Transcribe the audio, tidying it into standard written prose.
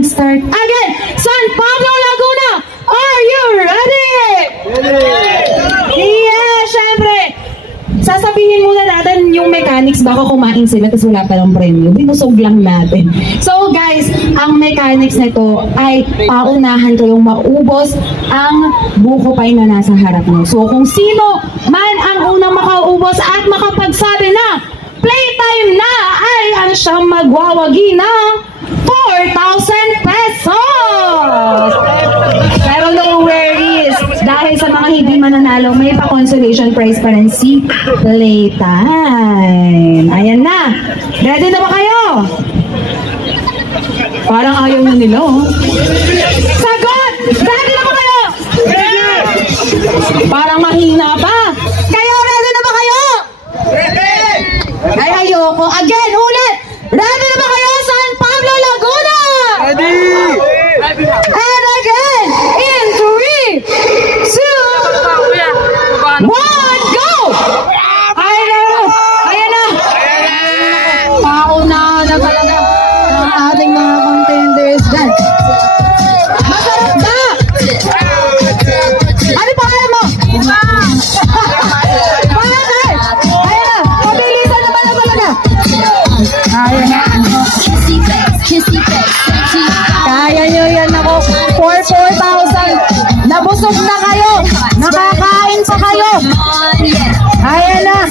mag-start. Again, San Pablo, Laguna, are you ready? Yeah, syempre. Sasabihin muna natin yung mechanics, baka kumain sila tapos wala palang premyo. Binusog lang natin. So guys, ang mechanics nito ay paunahan kayong maubos ang buko pie na nasa harap nyo. So kung sino man ang unang makaubos at makapagsabi na playtime na, ay ang siyang magwawagi ng 4,000 pesos! Pero no worries, dahil sa mga hindi mananalo, may pa-consolation prize pa rin si Playtime. Ayan na. Ready na ba kayo? Parang ayaw na nila, oh. Sagot! Ready na ba kayo? Parang mahina pa. Kayo, ready na ba kayo? Ay, ayoko. Again, ulit. Ready na ba kayo, San Pablo, Laguna? Ready! And again, in 3, 2, 1, go! Ayan na! Ayan na! Paunahan na talaga ang ating mga contenders dyan. Masarap ba? Ano pangalan mo? Pangalan! Ayan na! Mabilisan naman na talaga! Ayan na! Kaya nyo yan ako. 4,000. Nabusog na kayo. Nakakain pa kayo. Ayan na.